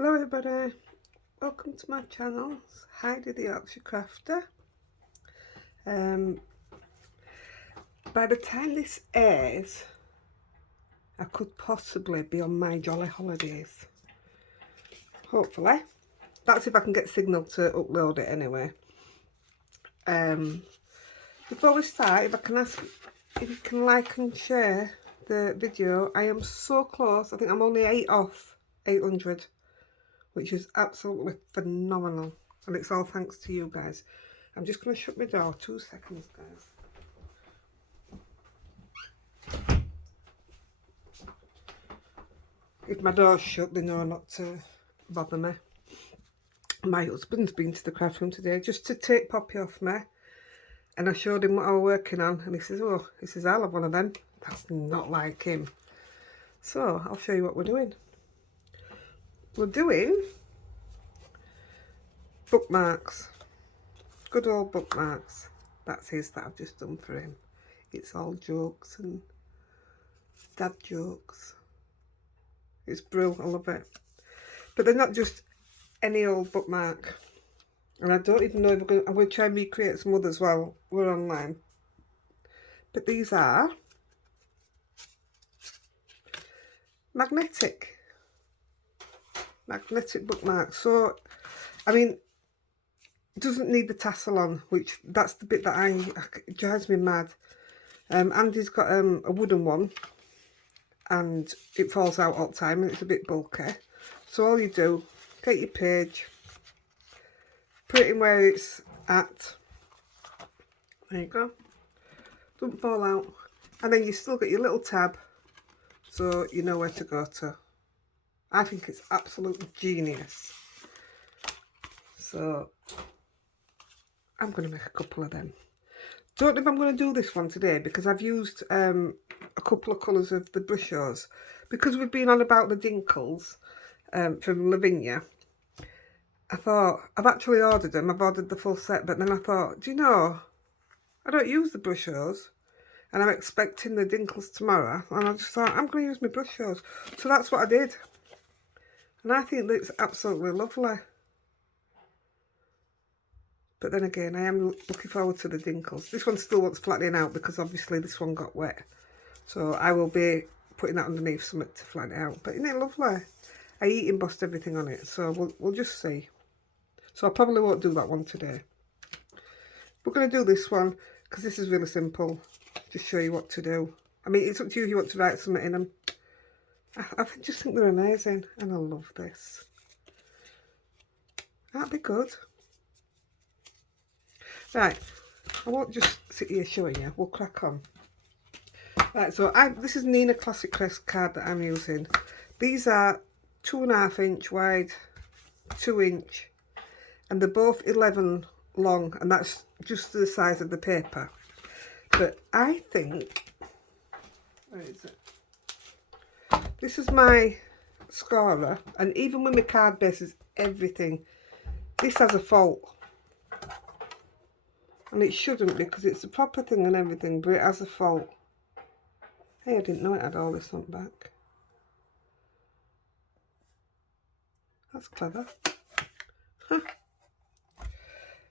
Hello everybody, welcome to my channel. It's Heidi the Yorkshire Crafter. By the time this airs, I could possibly be on my jolly holidays. Hopefully. That's if I can get signal to upload it anyway. Before we start, if I can ask if you can like and share the video. I am so close. I think I'm only 8 off 800. Which is absolutely phenomenal, and it's all thanks to you guys. I'm just going to shut my door 2 seconds, guys. If my door's shut, they know not to bother me. My husband's been to the craft room today just to take Poppy off me, and I showed him what I was working on, and he says, I'll have one of them. That's not like him. So I'll show you what we're doing. We're doing bookmarks, good old bookmarks. That's his that I've just done for him. It's all jokes and dad jokes. It's brilliant, I love it. But they're not just any old bookmark. And I don't even know if I'm going to try and recreate some others while we're online. But these are magnetic bookmarks. So, I mean, it doesn't need the tassel on, which that's the bit that it drives me mad. Andy's got a wooden one, and it falls out all the time, and it's a bit bulky. So all you do, get your page, put it in where it's at. There you go. Don't fall out. And then you still got your little tab, so you know where to go to. I think it's absolutely genius. So I'm going to make a couple of them. Don't know if I'm going to do this one today because I've used a couple of colours of the Brushos. Because we've been on about the Dinkles from Lavinia, I thought, I've actually ordered them. I've ordered the full set, but then I thought, do you know, I don't use the Brushos, and I'm expecting the Dinkles tomorrow, and I just thought, I'm going to use my Brushos. So that's what I did. And I think that's absolutely lovely. But then again, I am looking forward to the Dinkles. This one still wants flattening out because obviously this one got wet. So I will be putting that underneath something to flatten it out. But isn't it lovely? I embossed everything on it, so we'll just see. So I probably won't do that one today. We're going to do this one because this is really simple. Just show you what to do. I mean, it's up to you if you want to write something in them. I just think they're amazing, and I love this. That'd be good. Right, I won't just sit here showing you. We'll crack on. Right, so this is Nina Classic Crest card that I'm using. These are 2.5 inch wide, 2 inch, and they're both 11 long, and that's just the size of the paper. But I think, where is it? This is my scorer, and even with my card bases, everything, this has a fault. And it shouldn't because it's a proper thing and everything, but it has a fault. Hey, I didn't know it had all this on back. That's clever. Huh.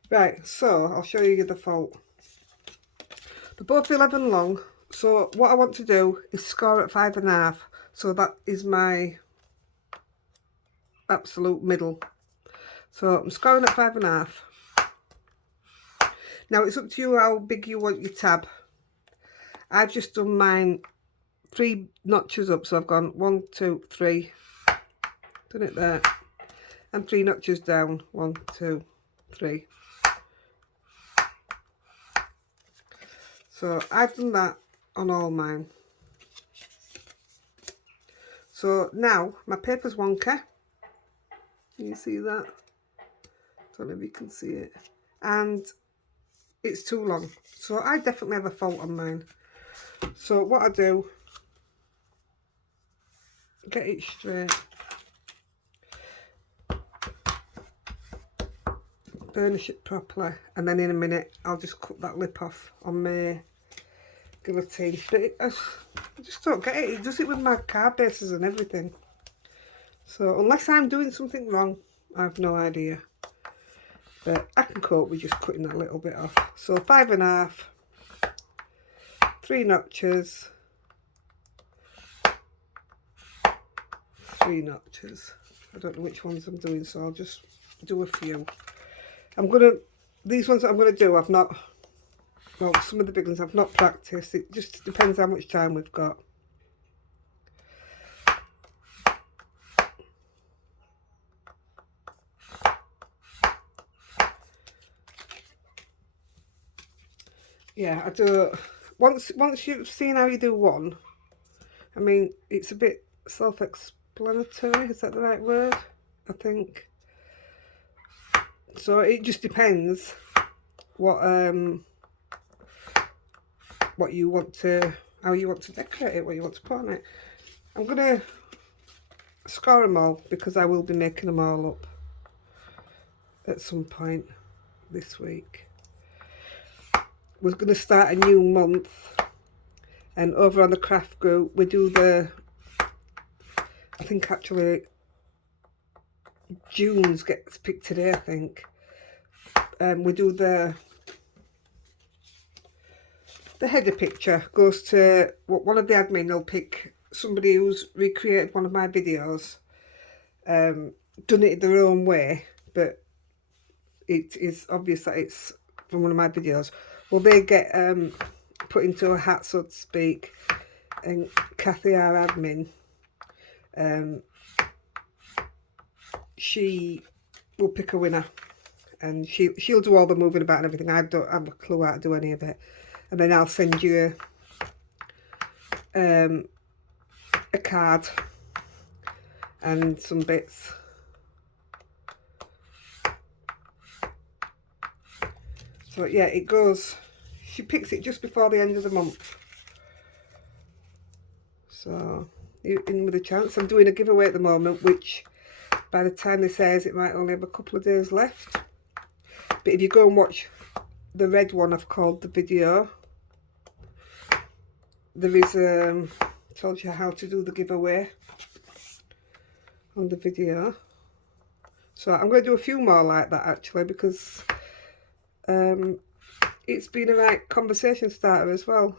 Right, so I'll show you the fault. They're both 11 long, so what I want to do is score at 5.5. So that is my absolute middle. So I'm scoring at 5.5. Now it's up to you how big you want your tab. I've just done mine 3 notches up, so I've gone 1, 2, 3, done it there, and 3 notches down, 1, 2, 3. So I've done that on all mine. So now my paper's wonky. Can you see that? Don't know if you can see it. And it's too long, so I definitely have a fault on mine. So what I do, get it straight, burnish it properly, and then in a minute I'll just cut that lip off on my guillotine. But I just don't get it. It does it with my card bases and everything. So unless I'm doing something wrong, I have no idea. But I can cope with just cutting that a little bit off. So 5.5, 3 notches, 3 notches. I don't know which ones I'm doing, so I'll just do a few. These ones that I'm gonna do, I've not, well, some of the big ones I've not practiced. It just depends how much time we've got. Yeah, I do. Once you've seen how you do one, I mean, it's a bit self-explanatory. Is that the right word? I think. So it just depends what you want to, how you want to decorate it, what you want to put on it. I'm gonna score them all because I will be making them all up at some point this week. We're going to start a new month, and over on the craft group we do the, I think actually June's gets picked today, I think. We do the header picture goes to one of the admin. Will pick somebody who's recreated one of my videos, done it in their own way, but it is obvious that it's from one of my videos. Well, they get put into a hat, so to speak, and Kathy, our admin, she will pick a winner, and she'll do all the moving about and everything. I don't have a clue how to do any of it, and then I'll send you a card and some bits. So yeah, it goes, she picks it just before the end of the month. So you're in with a chance. I'm doing a giveaway at the moment, which by the time this airs, it might only have a couple of days left. But if you go and watch the red one I've called the video, there is told you how to do the giveaway on the video. So I'm going to do a few more like that actually, because it's been a right conversation starter as well.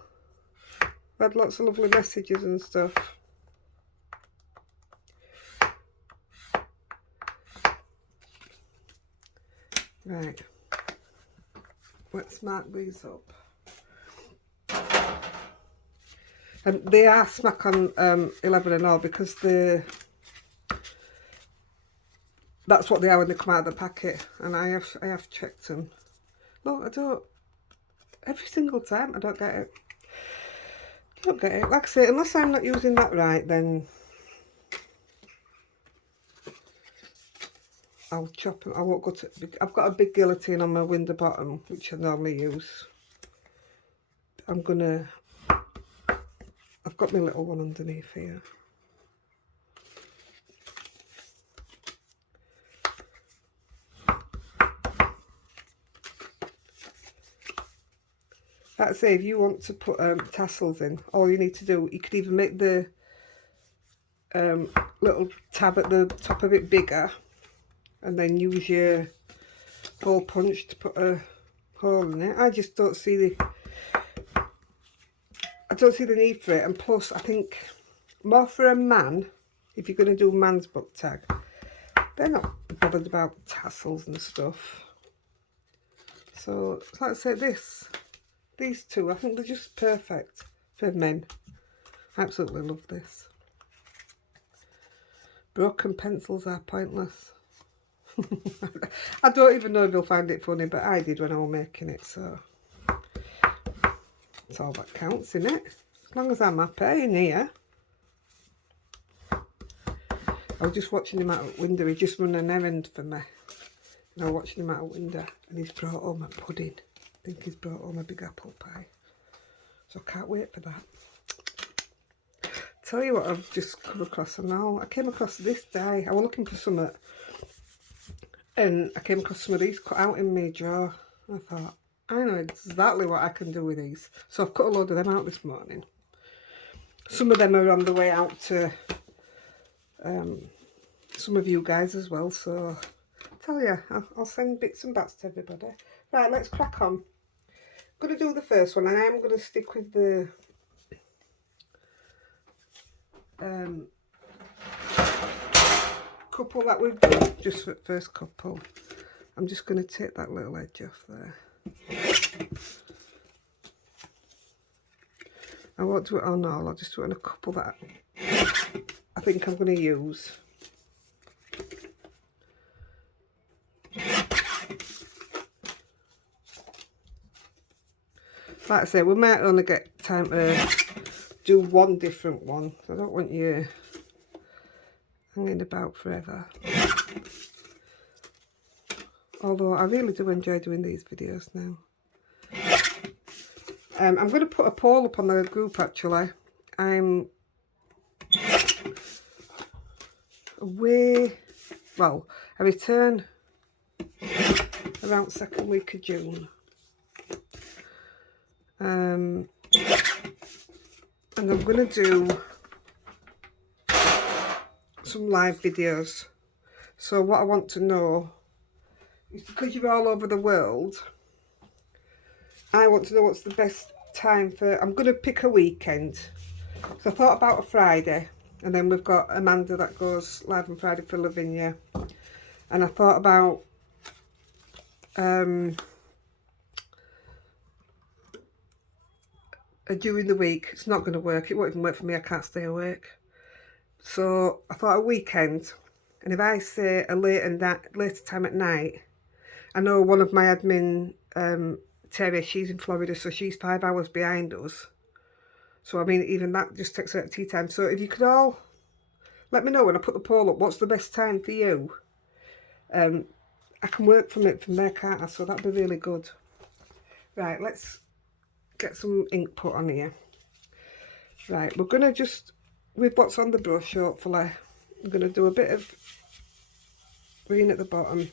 I've had lots of lovely messages and stuff. Right, let's mark these up. And they are smack on 11 and all, because that's what they are when they come out of the packet, and I have checked them. Look, I don't, every single time I don't get it. Don't get it. Like I say, unless I'm not using that right, then I'll chop them. I won't go to. I've got a big guillotine on my window bottom, which I normally use. I'm gonna. I've got my little one underneath here. Like I say, if you want to put tassels in, all you need to do, you could even make the little tab at the top of it bigger, and then use your hole punch to put a hole in it. I just don't see the need for it. And plus, I think more for a man, if you're going to do man's book tag, they're not bothered about tassels and stuff. So like I say, these two, I think they're just perfect for men. I absolutely love this. Broken pencils are pointless. I don't even know if you'll find it funny, but I did when I was making it, so it's all that counts, isn't it? As long as I'm happy in here. I was just watching him out the window. He just run an errand for me, and I was watching him out the window, and he's brought home a pudding. I think he's brought home a big apple pie, so I can't wait for that. Tell you what, I've just come across, and now I came across this die. I was looking for some, and I came across some of these cut out in my drawer. I thought, I know exactly what I can do with these. So I've cut a load of them out this morning. Some of them are on the way out to some of you guys as well, so I tell you, I'll send bits and bats to everybody. Right, let's crack on. I'm going to do the first one, and I am going to stick with the couple that we've done, just for the first couple. I'm just going to take that little edge off there. I won't do it on all, I'll just do it on a couple that I think I'm going to use. Like I say, we might only get time to do one different one. So I don't want you hanging about forever. Although I really do enjoy doing these videos now. I'm going to put a poll up on the group actually. I'm away, well, I return around second week of June. And I'm going to do some live videos. So what I want to know is, because you're all over the world, I want to know what's the best time for, I'm going to pick a weekend. So I thought about a Friday, and then we've got Amanda that goes live on Friday for Lavinia. And I thought about during the week. It's not going to work. It won't even work for me. I can't stay awake. So I thought a weekend, and if I say a later time at night, I know one of my admin, Terry, she's in Florida, so she's 5 hours behind us. So I mean, even that just takes out tea time. So if you could all let me know when I put the poll up, what's the best time for you? I can work from there, can't I? So that'd be really good. Right, let's get some ink put on here. Right, we're going to just, with what's on the brush, hopefully, I'm going to do a bit of green at the bottom.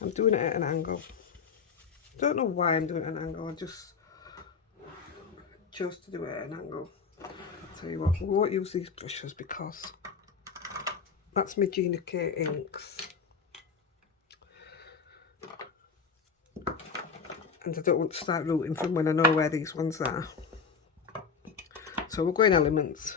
I'm doing it at an angle. Don't know why I'm doing it at an angle, I just chose to do it at an angle. I'll tell you what, we won't use these brushes because that's my Gina K inks. And I don't want to start rooting from when I know where these ones are. So we're going elements.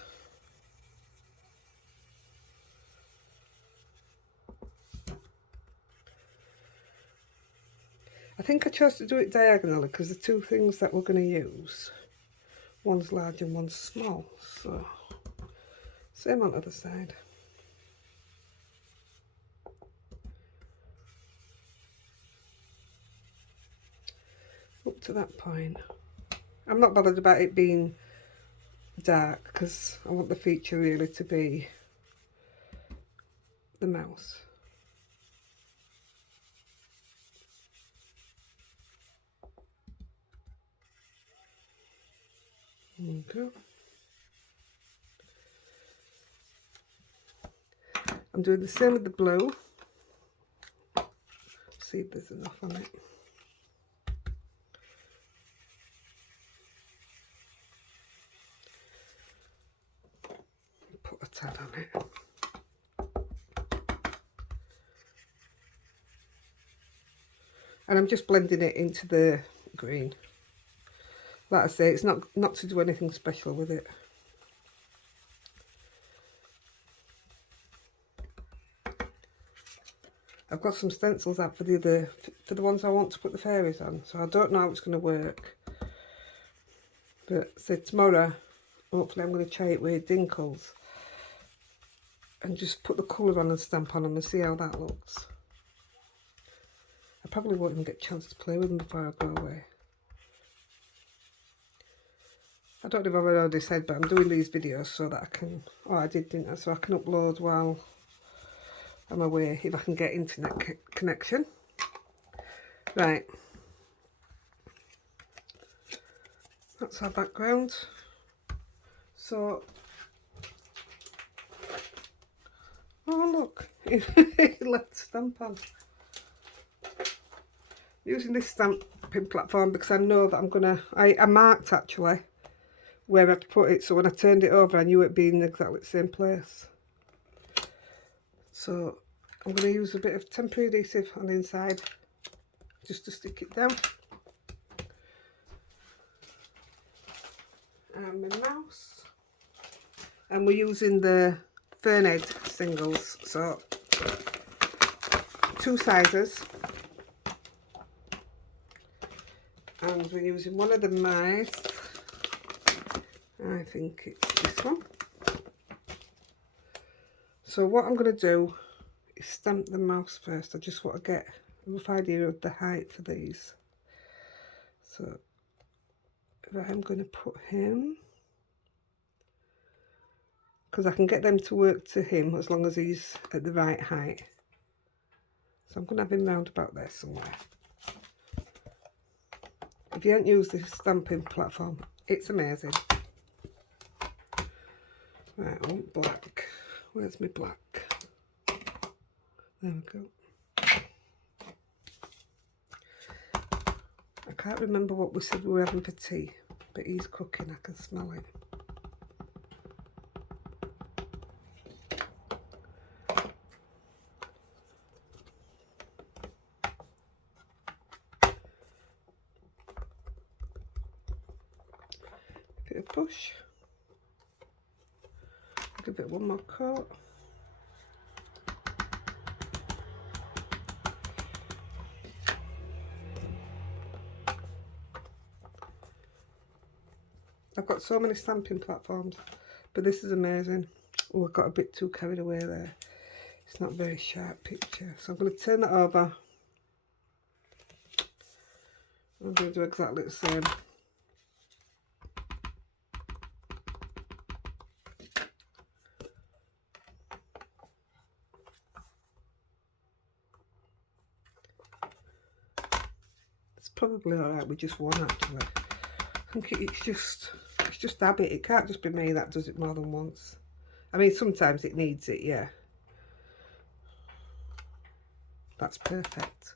I think I chose to do it diagonally because the two things that we're going to use, one's large and one's small. So same on the other side. Up to that point. I'm not bothered about it being dark because I want the feature really to be the mouse. Okay. I'm doing the same with the blue. See if there's enough on it. Put a tad on it. And I'm just blending it into the green. Like I say, it's not to do anything special with it. I've got some stencils out for the ones I want to put the fairies on, so I don't know how it's going to work. But say tomorrow, hopefully I'm going to try it with Dinkles and just put the colour on and stamp on them and see how that looks. I probably won't even get a chance to play with them before I go away. I don't know if I've already said, but I'm doing these videos so that I can, oh I did, didn't I? So I can upload while I'm away if I can get internet connection. Right. That's our background. So, oh look, it left the stamp on. Using this stamping platform because I know that I'm gonna, I marked actually where I'd put it, so when I turned it over I knew it'd be in exactly the same place. So I'm going to use a bit of temporary adhesive on the inside just to stick it down. And my mouse. And we're using the Fernhead singles, so 2 sizes. And we're using one of the mice. I think it's this one. So what I'm going to do is stamp the mouse first. I just want to get a rough idea of the height for these. So I'm going to put him, because I can get them to work to him as long as he's at the right height. So I'm going to have him round about there somewhere. If you haven't used this stamping platform, it's amazing. Right, I want black. Where's my black? There we go. I can't remember what we said we were having for tea, but he's cooking, I can smell it. Bit of push. Give it one more coat. I've got so many stamping platforms, but this is amazing. Oh, I got a bit too carried away there. It's not a very sharp picture. So I'm going to turn that over. I'm going to do exactly the same. It's probably alright with just one actually. I think it's just habit. It can't just be me that does it more than once. I mean, sometimes it needs it, yeah. That's perfect.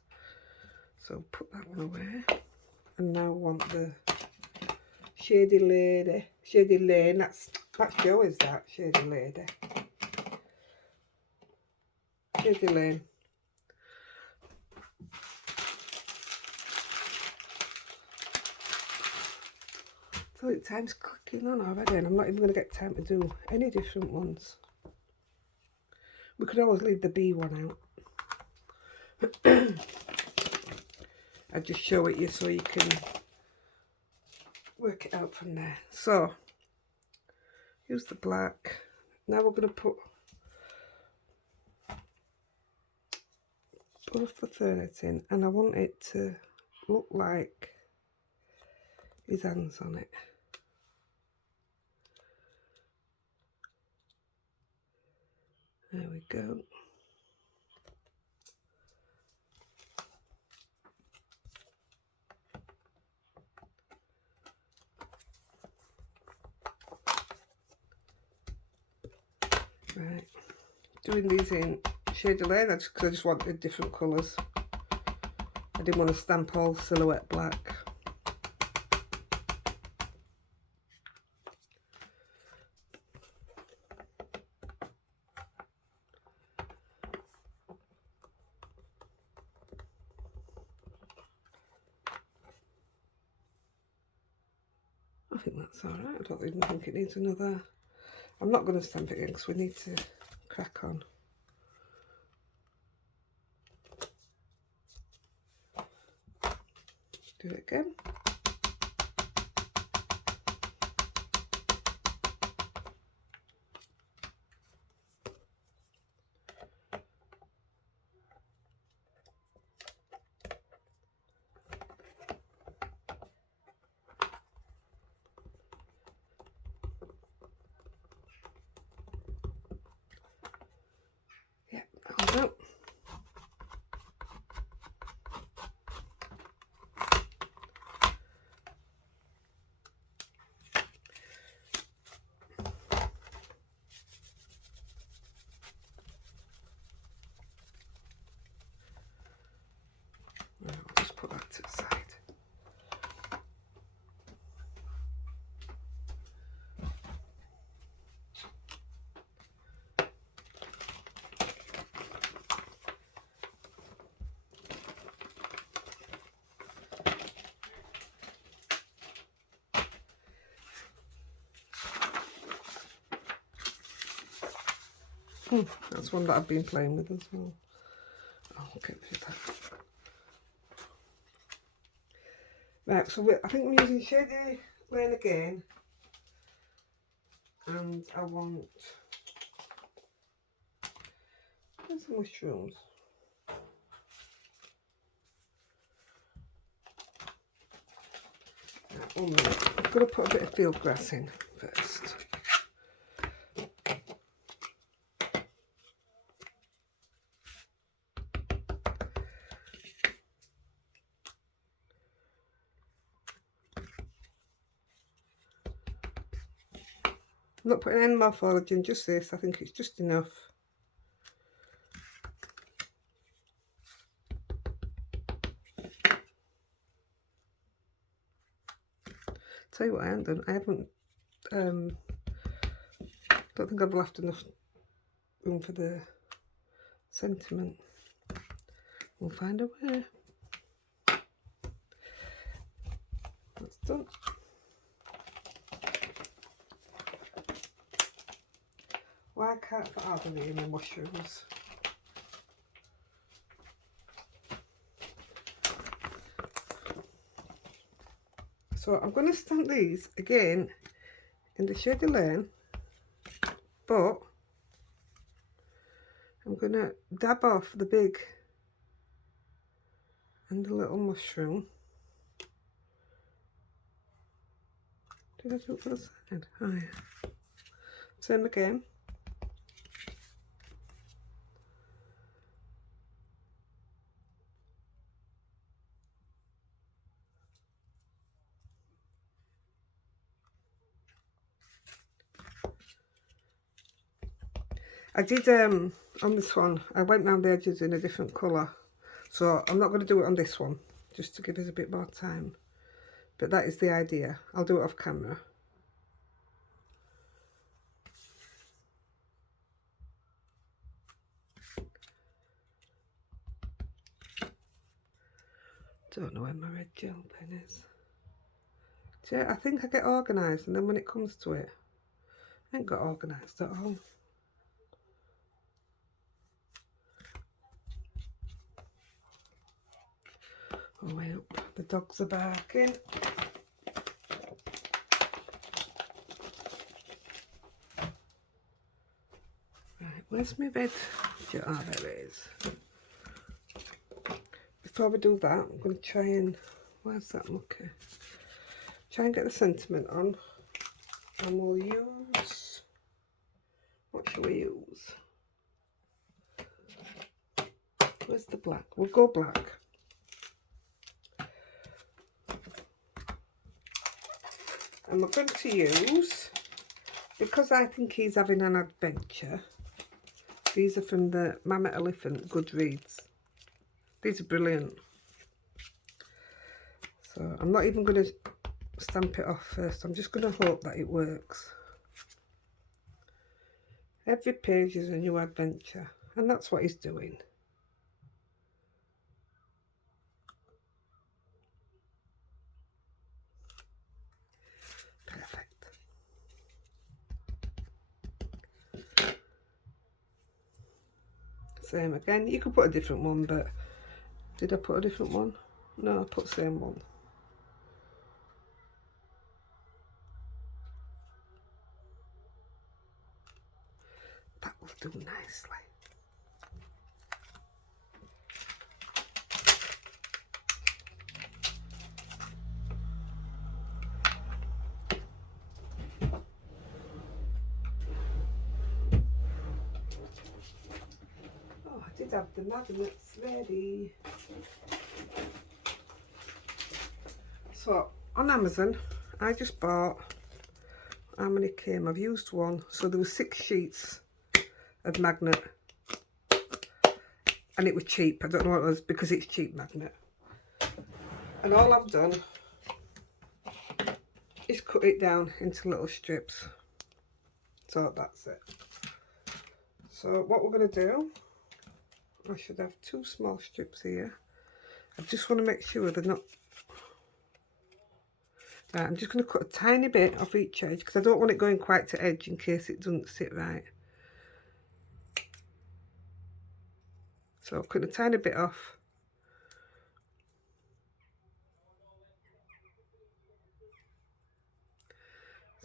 So put that one away. And now I want the Shady Lane. That's Joe, is that? Shady Lady. Shady Lane. So time's clicking on already, and I'm not even going to get time to do any different ones. We could always leave the B one out. I just show it you so you can work it out from there. So use the black. Now we're going to put both the Fernheads in, and I want it to look like his hands on it. There we go. Right, doing these in Shady Lane because I just wanted different colours. I didn't want to stamp all silhouette black. I think that's alright. I don't even think it needs another. I'm not going to stamp it again because we need to crack on. Do it again. Yeah, that'll do. That's one that I've been playing with as well. Oh, okay, that. Right, so I think I'm using Shady Lane again, and I want some mushrooms. Right, 1 minute. I'm going to put a bit of field grass in first. I'm not putting any more foliage in, just this. I think it's just enough. Tell you what I haven't done. I haven't. Don't think I've left enough room for the sentiment. We'll find a way. That's done. Why can't I put heidi in the mushrooms? So I'm going to stamp these again in the Shady Lane, but I'm going to dab off the big and the little mushroom. Did I do it for the side? Oh yeah. Same again. I did on this one, I went round the edges in a different colour, so I'm not going to do it on this one, just to give us a bit more time, but that is the idea. I'll do it off camera. Don't know where my red gel pen is. See, I think I get organised, and then when it comes to it, I ain't got organised at all. Oh, way up. The dogs are barking. Right, where's my red gel? Ah, there it is. Before we do that, I'm going to try and... Where's that mucky? Try and get the sentiment on. And we'll use... What shall we use? Where's the black? We'll go black. And we're going to use, because I think he's having an adventure, these are from the Mama Elephant Goodreads. These are brilliant. So I'm not even going to stamp it off first. I'm just going to hope that it works. Every page is a new adventure, and that's what he's doing. Perfect. Same again. You could put a different one, but did I put a different one? No, I put the same one. That will do nicely. Oh, I did have the magnets ready. So on Amazon, I just bought, how many came? I've used one, so there were 6 sheets of magnet, and it was cheap. I don't know what it was, because it's cheap magnet. And all I've done is cut it down into little strips. So that's it. So what we're going to do, I should have 2 small strips here. I just want to make sure they're not... Right, I'm just going to cut a tiny bit off each edge, because I don't want it going quite to edge in case it doesn't sit right. So cut a tiny bit off.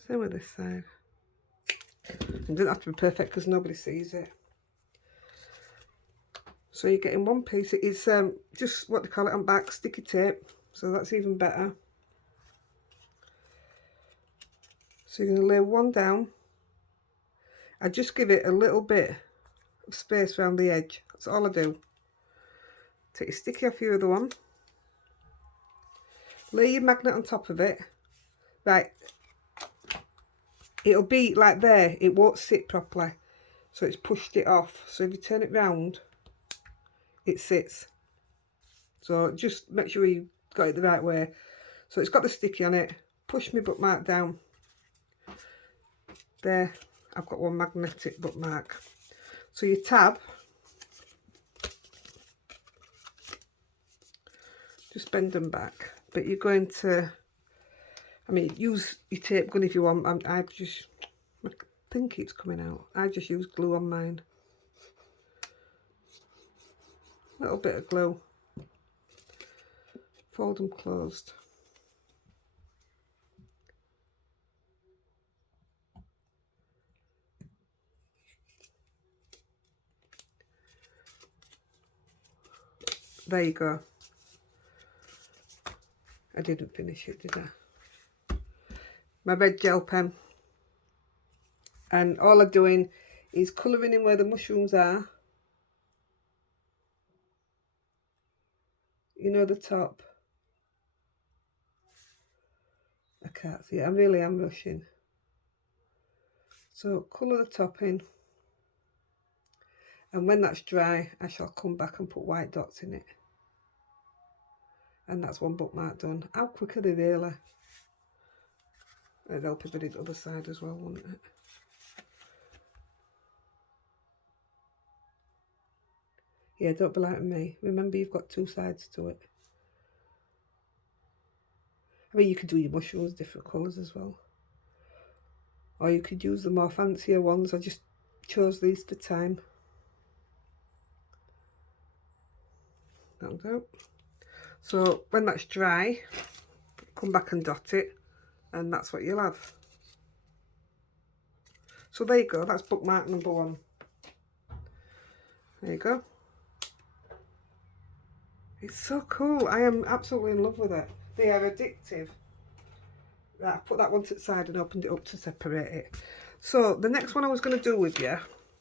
Same with this side. It doesn't have to be perfect because nobody sees it. So you're getting one piece. It is just what they call it on back, sticky tape. So that's even better. So you're going to lay one down. I just give it a little bit of space around the edge. That's all I do. Take your sticky off your other one. Lay your magnet on top of it. Right. It'll be like there. It won't sit properly. So it's pushed it off. So if you turn it round, it sits. So just make sure you got it the right way. So it's got the sticky on it. Push my bookmark down. There, I've got one magnetic bookmark. So your tab, just bend them back. But you're going to, I mean, use your tape gun if you want. my thing keeps coming out. I just use glue on mine. A little bit of glue. Fold them closed. There you go. I didn't finish it, did I? My red gel pen. And all I'm doing is colouring in where the mushrooms are. You know, the top. I can't see it. I really am rushing. So colour the top in. And when that's dry, I shall come back and put white dots in it. And that's one bookmark done. How quick are they really? It'd help if I did the other side as well, wouldn't it? Yeah, don't be like me. Remember, you've got two sides to it. I mean, you could do your mushrooms different colours as well. Or you could use the more fancier ones. I just chose these for time. That'll do. So when that's dry, come back and dot it, and that's what you'll have. So there you go, that's bookmark number 1. There you go. It's so cool. I am absolutely in love with it. They are addictive. Right, I've put that one to the side and opened it up to separate it. So the next one I was going to do with you,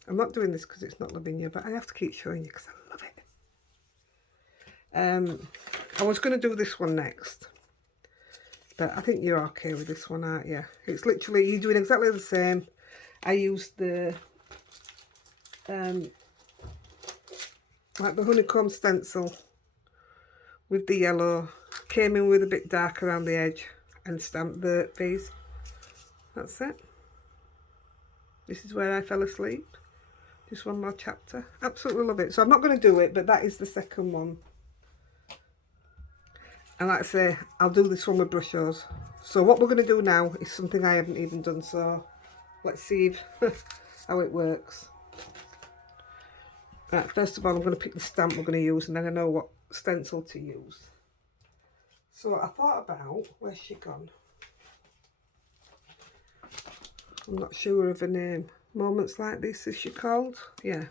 I'm not doing this because it's not lavinia, but I have to keep showing you because I love it. I was going to do this one next, but I think you're okay with this one, aren't you? It's literally, you're doing exactly the same. I used the like the honeycomb stencil with the yellow, came in with a bit dark around the edge and stamped these. That's it. This is where I fell asleep. Just one more chapter. Absolutely love it. So I'm not going to do it, but that is the second one. And like I say, I'll do this one with brushes. So what we're going to do now is something I haven't even done. So let's see how it works. Right, first of all, I'm going to pick the stamp we're going to use, and then I know what stencil to use. So I thought about, where's she gone? I'm not sure of her name. Moments Like This, is she called? Yeah.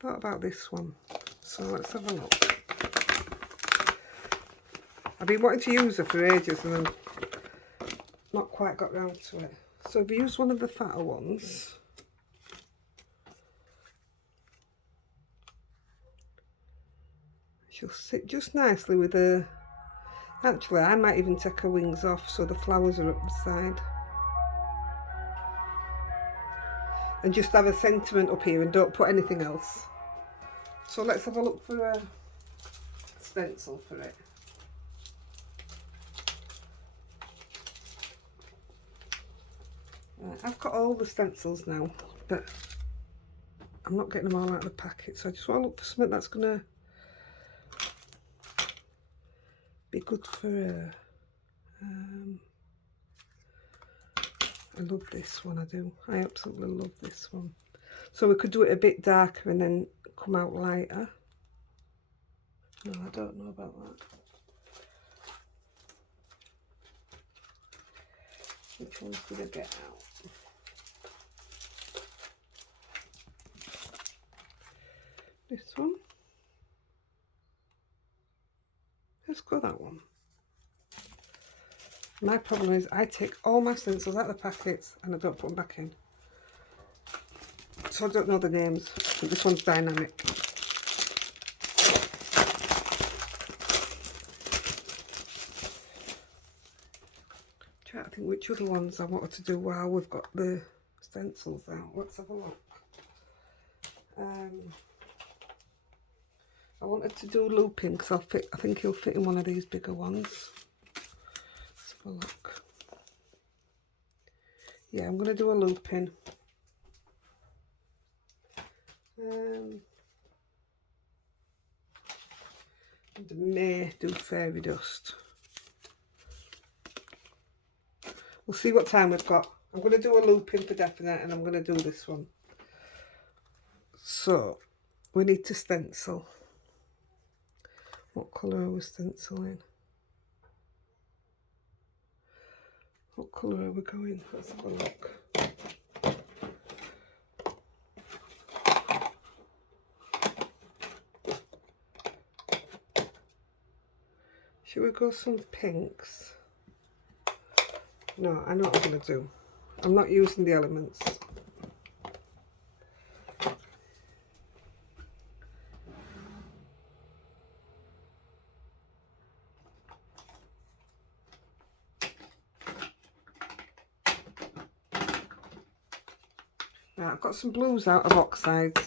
Thought about this one. So let's have a look. I've been wanting to use her for ages and then not quite got round to it. So I've used one of the fatter ones. She'll sit just nicely with her. Actually, I might even take her wings off so the flowers are up the side. And just have a sentiment up here and don't put anything else. So let's have a look for a stencil for it. Right, I've got all the stencils now, but I'm not getting them all out of the packet, so I just want to look for something that's going to be good for her. I love this one, I do. I absolutely love this one. So we could do it a bit darker and then come out lighter. No, I don't know about that. Which ones did I get out? This one. Let's go that one. My problem is I take all my stencils out of the packets and I don't put them back in. So I don't know the names. But this one's dynamic. Try to think which other ones I wanted to do while we've got the stencils out. Let's have a look. I wanted to do looping because I think he'll fit in one of these bigger ones. Let's have a look. Yeah, I'm going to do a looping. And may do fairy dust. We'll see what time we've got. I'm going to do a looping for definite and I'm going to do this one. So, we need to stencil. What colour are we stenciling? What colour are we going? Let's have a look. Should we go some pinks? No, I know what I'm going to do. I'm not using the elements. Right, I've got some blues out of oxides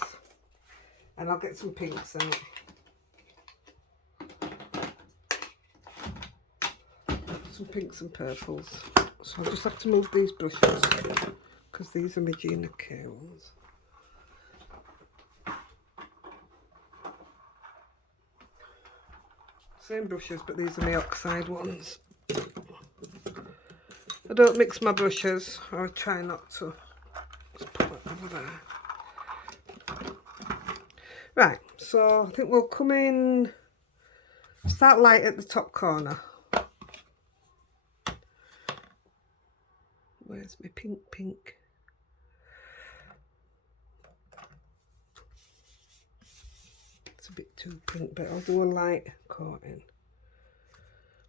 and I'll get some pinks out. Some pinks and purples. So I'll just have to move these brushes because these are my Gina K ones. Same brushes, but these are my oxide ones. I don't mix my brushes, or I try not to. Just put that over there. Right, so I think we'll come in, start light at the top corner. Where's my pink? It's a bit too pink, but I'll do a light coating.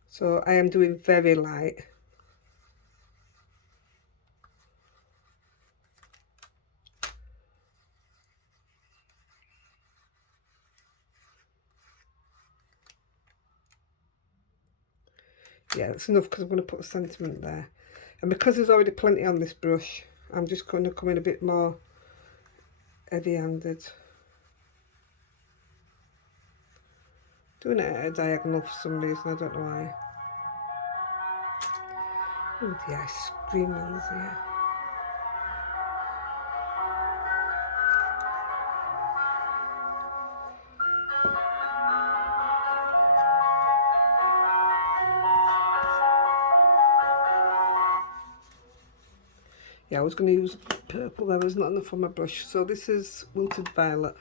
So I am doing very light. Yeah, that's enough because I'm going to put a sentiment there. And because there's already plenty on this brush, I'm just going to come in a bit more heavy-handed. Doing it at a diagonal for some reason, I don't know why. Oh, the ice cream ones here. Yeah, I was going to use purple, there was not enough on my brush. So this is Wilted Violet.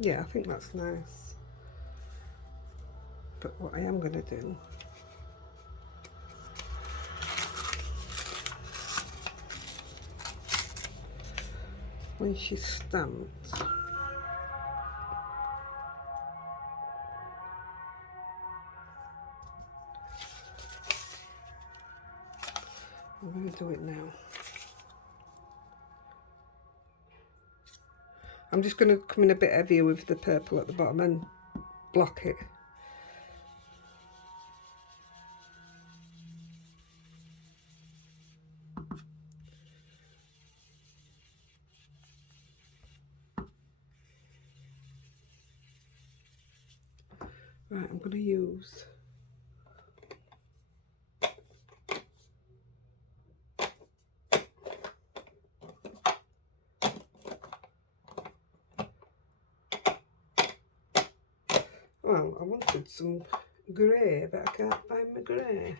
Yeah, I think that's nice. But what I am going to do, when she's stamped, I'm going to do it now. I'm just going to come in a bit heavier with the purple at the bottom and block it. Right, I'm going to use Well, I wanted some grey, but I can't find my grey.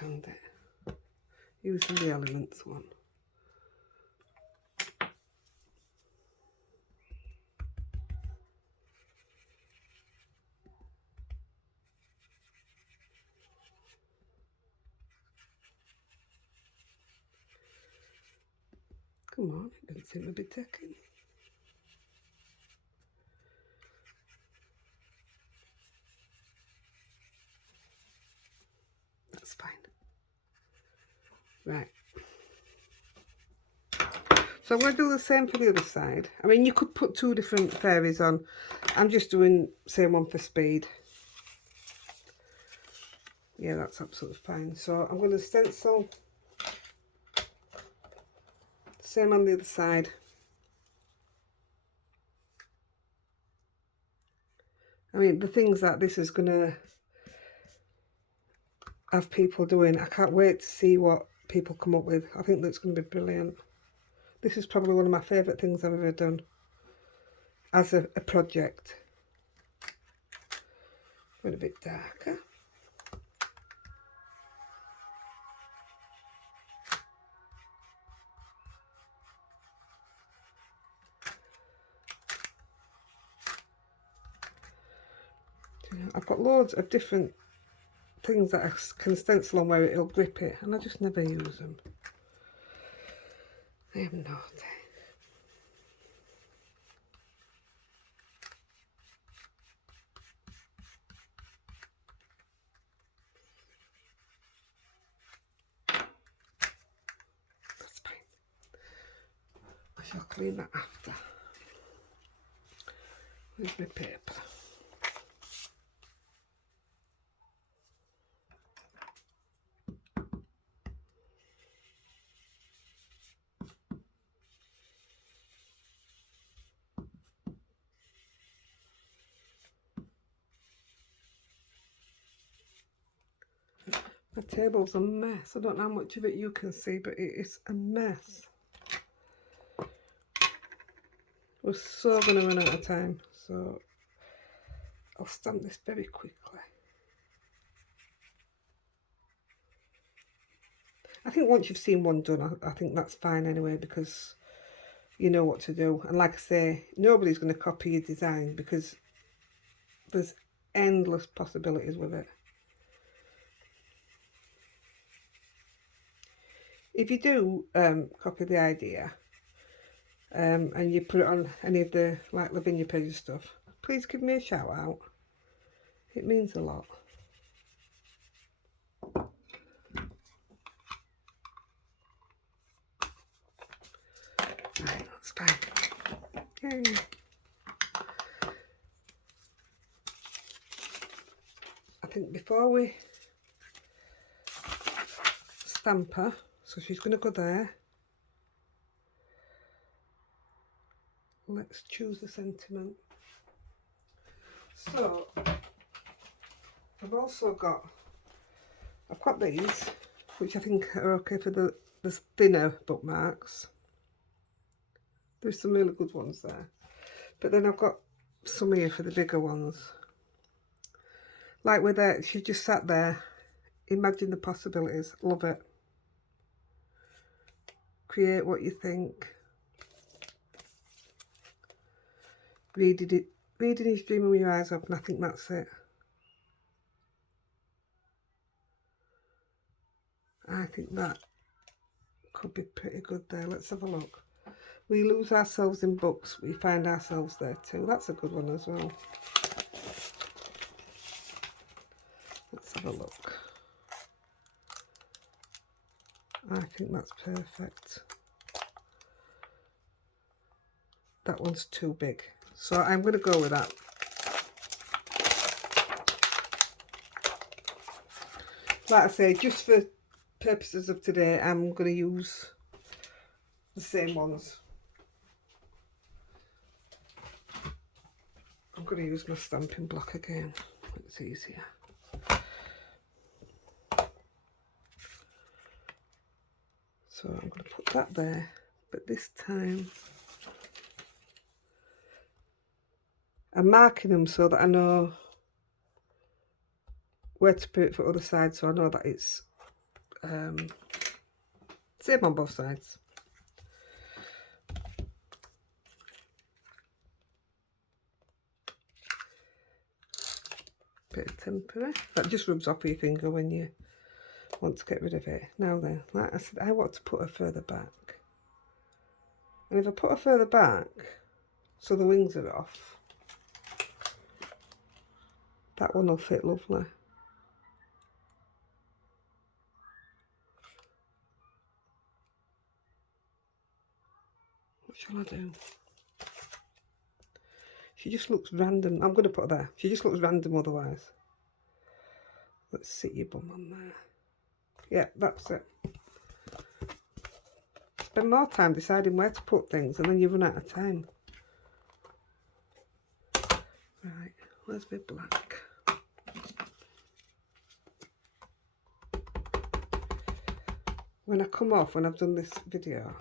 Found it. Using the Elements one. Come on, it doesn't seem to be taking. That's fine. Right. So I'm going to do the same for the other side. I mean, you could put two different fairies on. I'm just doing same one for speed. Yeah, that's absolutely fine. So I'm going to stencil. Same on the other side. I mean, the things that this is going to have people doing, I can't wait to see what people come up with. I think that's going to be brilliant. This is probably one of my favourite things I've ever done as a project. Went a bit darker. I've got loads of different things that I can stencil on where it'll grip it, and I just never use them. I am naughty. That's fine. I shall clean that after. Where's my paper? My table's a mess. I don't know how much of it you can see, but it is a mess. We're so going to run out of time, so I'll stamp this very quickly. I think once you've seen one done, I think that's fine anyway, because you know what to do. And like I say, nobody's going to copy your design because there's endless possibilities with it. If you do copy the idea and you put it on any of the like Lavinia pages stuff, please give me a shout out. It means a lot. Right, that's fine. Yay. I think before we stamp her, so she's going to go there. Let's choose a sentiment. So I've also got, I've got these, which I think are okay for the thinner bookmarks. There's some really good ones there. But then I've got some here for the bigger ones. Like with that, she just sat there. Imagine the possibilities. Love it. Create what you think. Reading is dreaming with your eyes open. I think that's it. I think that could be pretty good there. Let's have a look. We lose ourselves in books. We find ourselves there too. That's a good one as well. Let's have a look. I think that's perfect. That one's too big, so I'm going to go with that. Like I say, just for purposes of today, I'm going to use the same ones. I'm going to use my stamping block again. It's easier. So I'm going to put that there, but this time I'm marking them so that I know where to put it for other sides, so I know that it's same on both sides. Bit of tempera. That just rubs off your finger when you want to get rid of it. Now then, like I said, I want to put her further back. And if I put her further back, so the wings are off, that one will fit lovely. What shall I do? She just looks random. I'm going to put her there. She just looks random otherwise. Let's sit your bum on there. Yeah, that's it. Spend more time deciding where to put things and then you run out of time. Right, where's my black? When I come off, when I've done this video,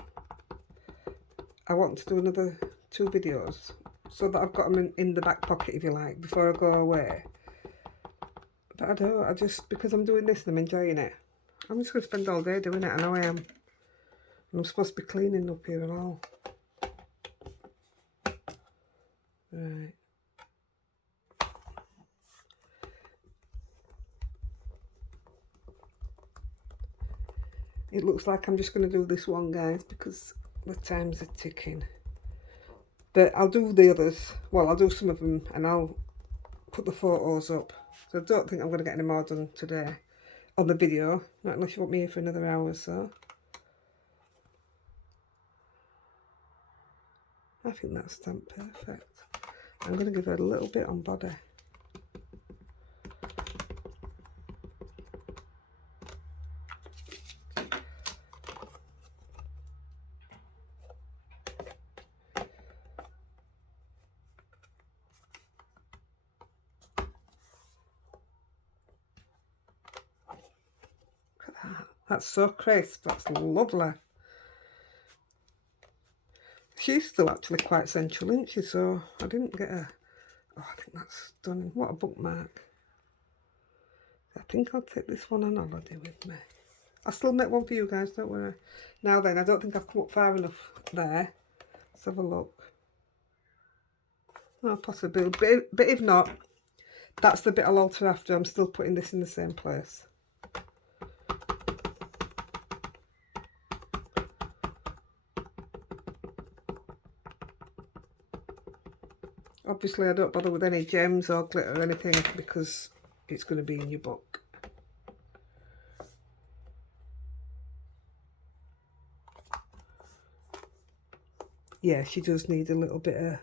I want to do another 2 videos so that I've got them in the back pocket, if you like, before I go away. But I don't, I just, because I'm doing this and I'm enjoying it, I'm just going to spend all day doing it. I know I am. And I'm supposed to be cleaning up here and all. Right. It looks like I'm just going to do this one, guys, because the times are ticking. But I'll do the others. Well, I'll do some of them and I'll put the photos up. So I don't think I'm going to get any more done today on the video. Not unless you want me here for another hour or so. I think that's stamped perfect. I'm going to give her a little bit on body. Look at that. That's so crisp. That's lovely. She's still actually quite sensual, isn't she? So I didn't get her. Oh, I think that's stunning. What a bookmark. I think I'll take this one on holiday with me. I'll still make one for you guys, don't worry. Now then, I don't think I've come up far enough there. Let's have a look. Oh, possibly. But if not, that's the bit I'll alter after. I'm still putting this in the same place. Obviously, I don't bother with any gems or glitter or anything because it's going to be in your book. Yeah, she does need a little bit of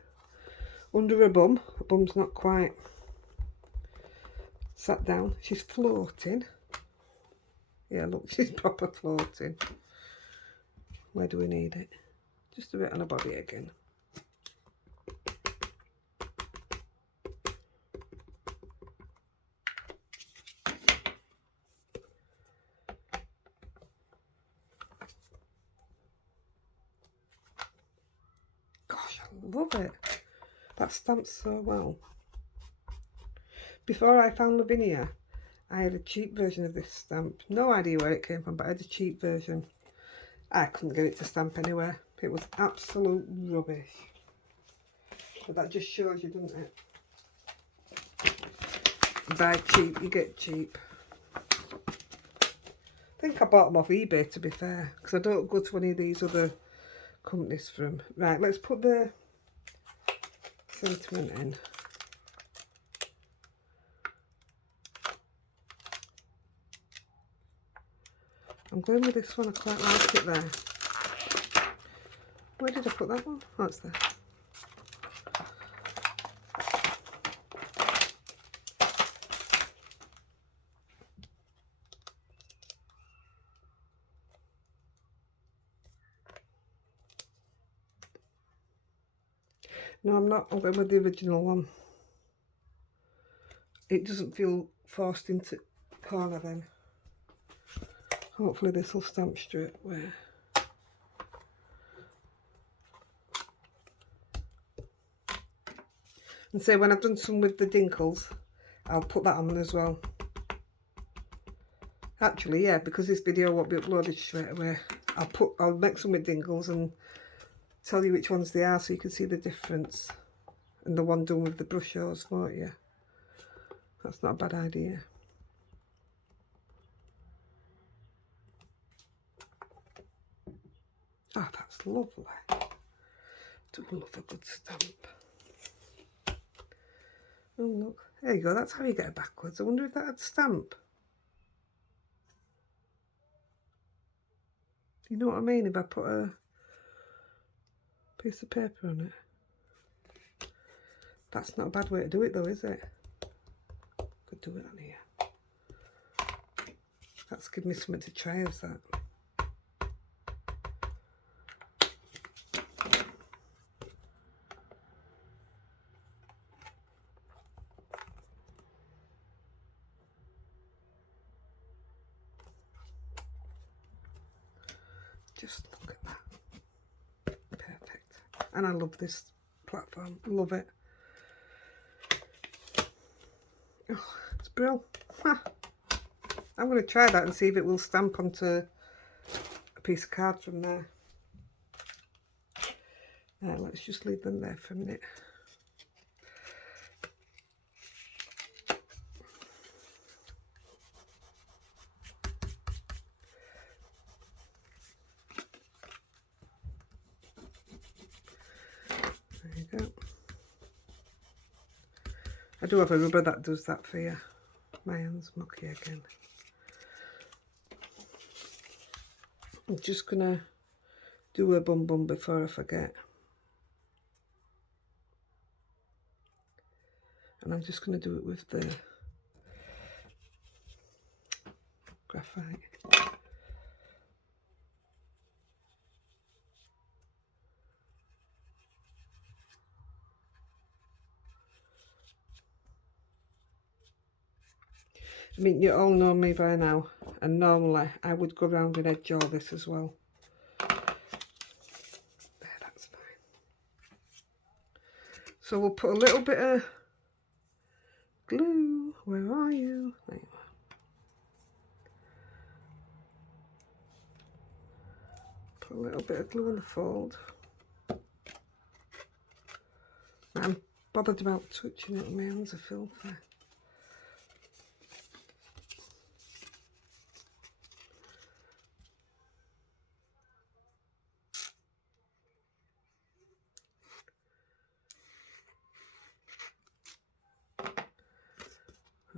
under her bum. Her bum's not quite sat down. She's floating. Yeah, look, she's proper floating. Where do we need it? Just a bit on her body again. Gosh, I love it. That stamps so well. Before I found Lavinia, I had a cheap version of this stamp. No idea where it came from, but I had a cheap version. I couldn't get it to stamp anywhere. It was absolute rubbish. But that just shows you, doesn't it? Buy cheap, you get cheap. I think I bought them off eBay, to be fair, because I don't go to any of these other companies from. Right, let's put the sentiment in. I'm going with this one. I quite like it there. Where did I put that one? Oh, it's there. No, I'm not. I'm going with the original one. It doesn't feel forced into corner then. Hopefully this will stamp straight away. And say when I've done some with the dinkles, I'll put that on as well. Actually, yeah, because this video won't be uploaded straight away, I'll make some with dinkles and tell you which ones they are so you can see the difference. And the one done with the brush hose, won't you? That's not a bad idea. Oh, that's lovely. Do love a good stamp. Oh, look. There you go. That's how you get it backwards. I wonder if that had stamp. You know what I mean? If I put a piece of paper on it. That's not a bad way to do it though, is it? Could do it on here. That's given me something to try, is that? Just look at that. Perfect. And I love this platform. Love it. Oh, it's brilliant. Ha. I'm going to try that and see if it will stamp onto a piece of card from there. Let's just leave them there for a minute. There you go. I do have a rubber that does that for you. My hand's mucky again. I'm just gonna do a bum bum before I forget. And I'm just gonna do it with the graphite. I mean, you all know me by now, and normally I would go around and edge all this as well. There, that's fine. So we'll put a little bit of glue. Where are you? There you are. Put a little bit of glue on the fold. I'm bothered about touching it, my hands are filthy.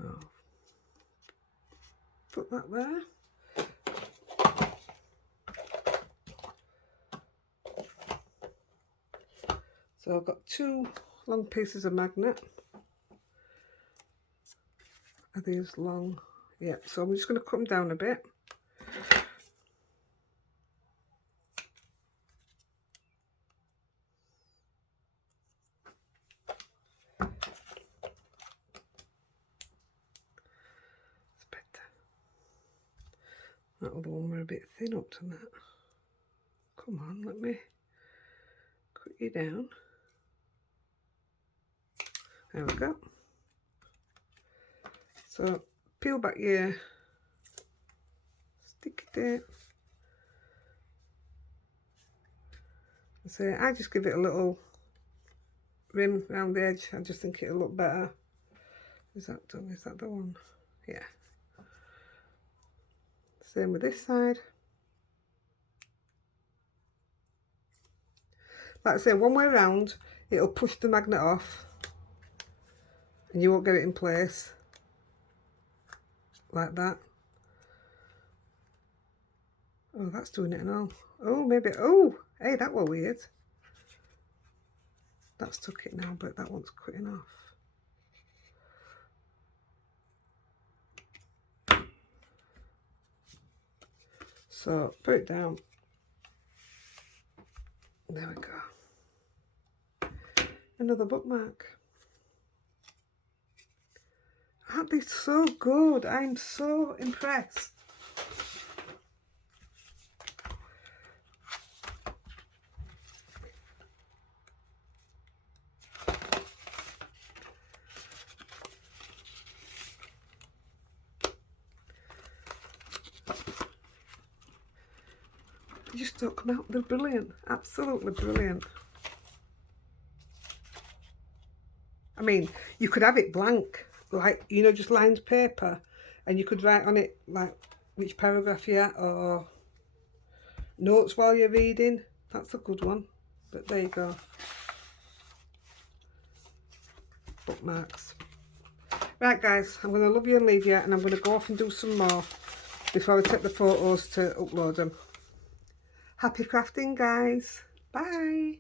Oh. Put that there. So I've got 2 long pieces of magnet. Are these long? Yeah, so I'm just going to cut them down a bit. It's better. That other one were a bit thin up to that. Come on, let me cut you down. There we go. So peel back your sticky tape. So I just give it a little rim around the edge. I just think it'll look better. Is that done? Is that the one? Yeah. Same with this side. Like I say, one way around, it'll push the magnet off and you won't get it in place like that. Oh, that's doing it and all. Oh, maybe. Oh, hey, that were weird. That's took it now, but that one's cutting off. So put it down. There we go. Another bookmark. Aren't they so good? I'm so impressed. They just don't come out. They're brilliant. Absolutely brilliant. I mean, you could have it blank, like, you know, just lined paper, and you could write on it, like, which paragraph you're at, or notes while you're reading. That's a good one. But there you go. Bookmarks. Right, guys, I'm going to love you and leave you, and I'm going to go off and do some more before I take the photos to upload them. Happy crafting, guys. Bye.